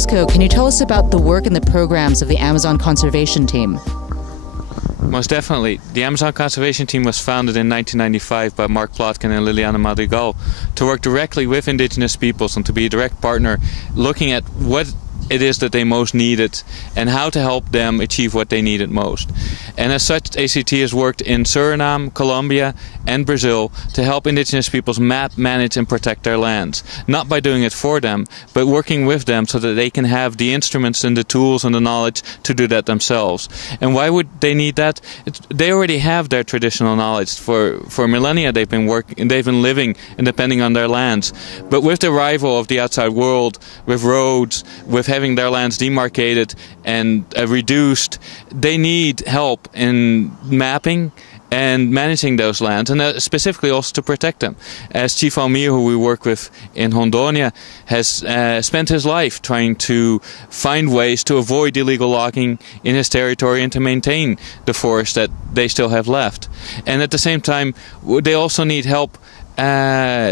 Vasco, can you tell us about the work and the programs of the Amazon Conservation Team? Most definitely. The Amazon Conservation Team was founded in 1995 by Mark Plotkin and Liliana Madrigal to work directly with indigenous peoples and to be a direct partner looking at what it is that they most needed and how to help them achieve what they needed most. And as such, ACT has worked in Suriname, Colombia and Brazil to help indigenous peoples map, manage and protect their lands. Not by doing it for them, but working with them so that they can have the instruments and the tools and the knowledge to do that themselves. And why would they need that? They already have their traditional knowledge. For millennia they've been living and depending on their lands. But with the arrival of the outside world, with roads, with having their lands demarcated and reduced, they need help in mapping and managing those lands, and specifically also to protect them. As Chief Almir, who we work with in Hondonia, has spent his life trying to find ways to avoid illegal logging in his territory and to maintain the forest that they still have left. And at the same time, they also need help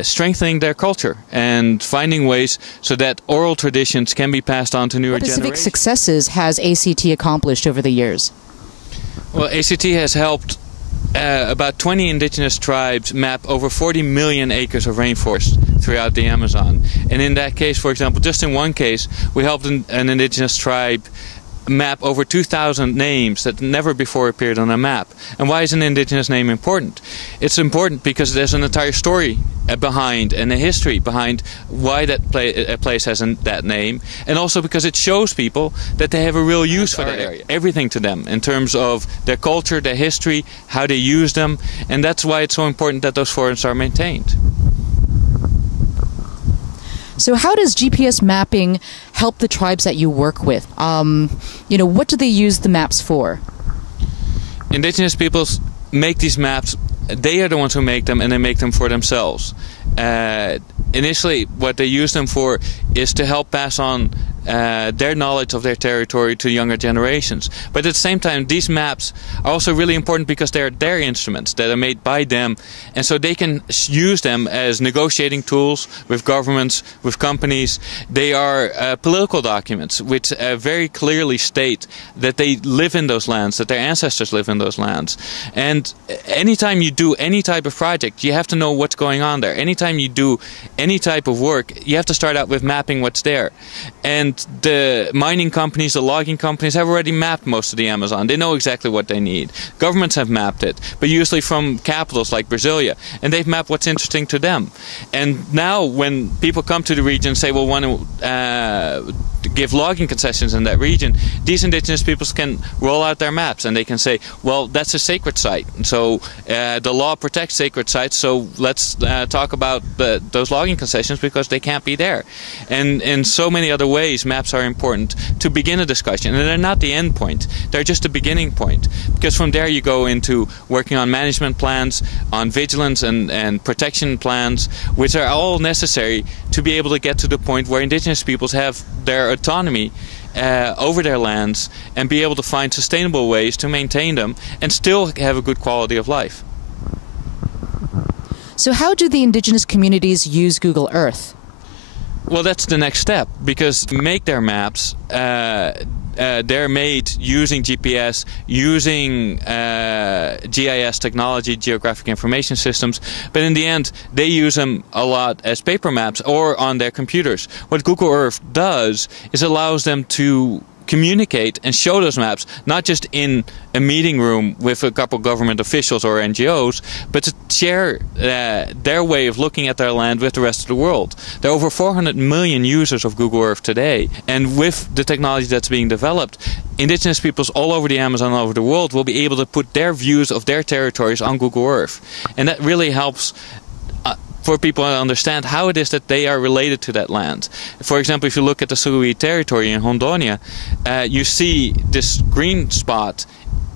strengthening their culture and finding ways so that oral traditions can be passed on to newer generations. What specific successes has ACT accomplished over the years? Well, ACT has helped about 20 indigenous tribes map over 40 million acres of rainforest throughout the Amazon. And in that case, for example, just in one case, we helped an indigenous tribe map over 2,000 names that never before appeared on a map. And why is an indigenous name important? It's important because there's an entire story behind and a history behind why that place has that name, and also because it shows people that they have a real use for that area. Everything to them in terms of their culture, their history, how they use them, and that's why it's so important that those forests are maintained. So how does GPS mapping help the tribes that you work with? What do they use the maps for? Indigenous peoples make these maps. They are the ones who make them, and they make them for themselves. Initially, what they use them for is to help pass on their knowledge of their territory to younger generations. But at the same time, these maps are also really important because they're their instruments that are made by them, and so they can use them as negotiating tools with governments, with companies. They are political documents which very clearly state that they live in those lands, that their ancestors live in those lands. And anytime you do any type of project, you have to know what's going on there. Anytime you do any type of work, you have to start out with mapping what's there. And the mining companies, the logging companies have already mapped most of the Amazon. They know exactly what they need. Governments have mapped it, but usually from capitals like Brasilia, and they've mapped what's interesting to them. And now when people come to the region and say, well, want to give logging concessions in that region, these indigenous peoples can roll out their maps and they can say, well, that's a sacred site. And so the law protects sacred sites, so let's talk about those logging concessions because they can't be there. And in so many other ways, maps are important to begin a discussion, and they're not the end point. They're just a beginning point, because from there you go into working on management plans, on vigilance and protection plans, which are all necessary to be able to get to the point where indigenous peoples have their autonomy over their lands and be able to find sustainable ways to maintain them and still have a good quality of life. So how do the indigenous communities use Google Earth? Well, that's the next step, because to make their maps, they're made using GPS, using GIS technology, geographic information systems, but in the end they use them a lot as paper maps or on their computers. What Google Earth does is allows them to communicate and show those maps, not just in a meeting room with a couple government officials or NGOs, but to share their way of looking at their land with the rest of the world. There are over 400 million users of Google Earth today, and with the technology that's being developed, indigenous peoples all over the Amazon, all over the world, will be able to put their views of their territories on Google Earth. And that really helps for people to understand how it is that they are related to that land. For example, if you look at the Surui territory in Hondonia, you see this green spot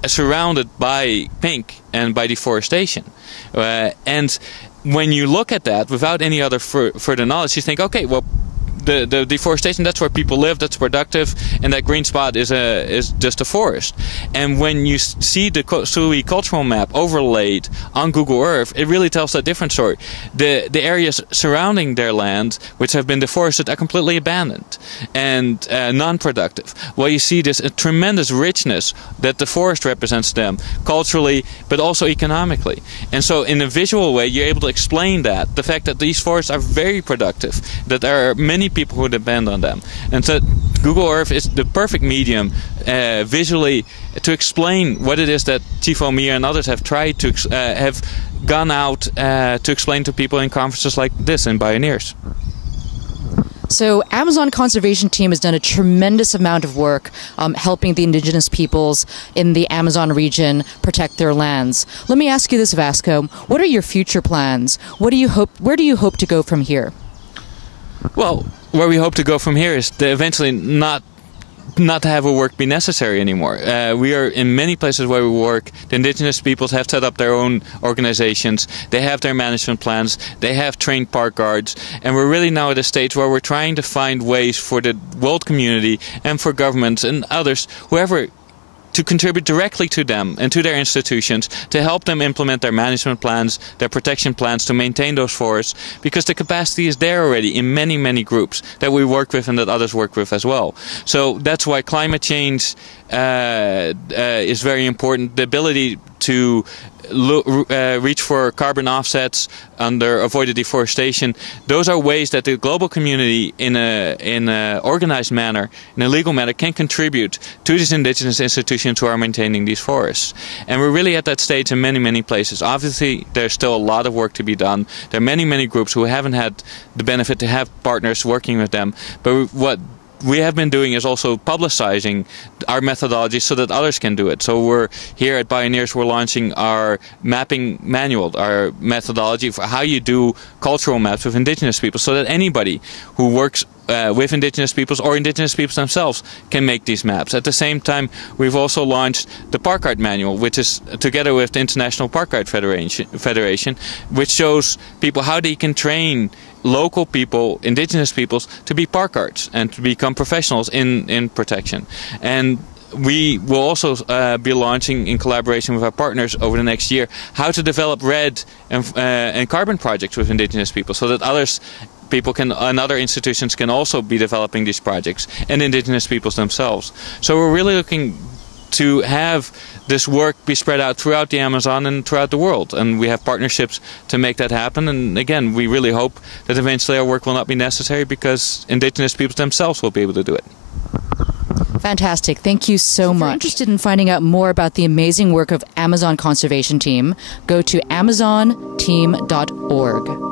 surrounded by pink and by deforestation. And when you look at that without any other further knowledge, you think, okay, well, the deforestation, that's where people live, that's productive, and that green spot is just a forest. And when you see the Sui cultural map overlaid on Google Earth, it really tells a different story. The areas surrounding their land, which have been deforested, are completely abandoned and non-productive. Well, you see this tremendous richness that the forest represents them, culturally, but also economically. And so in a visual way, you're able to explain that, the fact that these forests are very productive, that there are many people who depend on them. And so Google Earth is the perfect medium visually to explain what it is that Chief O'Meara and others have tried to have gone out to explain to people in conferences like this in Bioneers. So Amazon Conservation Team has done a tremendous amount of work helping the indigenous peoples in the Amazon region protect their lands. Let me ask you this, Vasco. What are your future plans? Where do you hope to go from here? Well, where we hope to go from here is to eventually not to have our work be necessary anymore. We are in many places where we work. The indigenous peoples have set up their own organizations. They have their management plans. They have trained park guards. And we're really now at a stage where we're trying to find ways for the world community and for governments and others, whoever, to contribute directly to them and to their institutions to help them implement their management plans, their protection plans to maintain those forests, because the capacity is there already in many, many groups that we work with and that others work with as well. So that's why climate change is very important. The ability to reach for carbon offsets under avoided deforestation, those are ways that the global community in a organized manner, in a legal manner, can contribute to these indigenous institutions who are maintaining these forests. And we're really at that stage in many, many places. Obviously, there's still a lot of work to be done. There are many, many groups who haven't had the benefit to have partners working with them. But what we have been doing is also publicizing our methodology so that others can do it. So we're here at Bioneers, we're launching our mapping manual, our methodology for how you do cultural maps with indigenous people, so that anybody who works with indigenous peoples or indigenous peoples themselves can make these maps. At the same time, we've also launched the Park Guard Manual, which is together with the International Park Guard Federation, which shows people how they can train local people, indigenous peoples, to be park guards and to become professionals in protection. And we will also be launching, in collaboration with our partners over the next year, how to develop RED and carbon projects with indigenous people, so that people and other institutions can also be developing these projects, and indigenous peoples themselves. So we're really looking to have this work be spread out throughout the Amazon and throughout the world, and we have partnerships to make that happen. And again, we really hope that eventually our work will not be necessary, because indigenous peoples themselves will be able to do it. Fantastic. Thank you so much. If you're interested in finding out more about the amazing work of Amazon Conservation Team, go to amazonteam.org.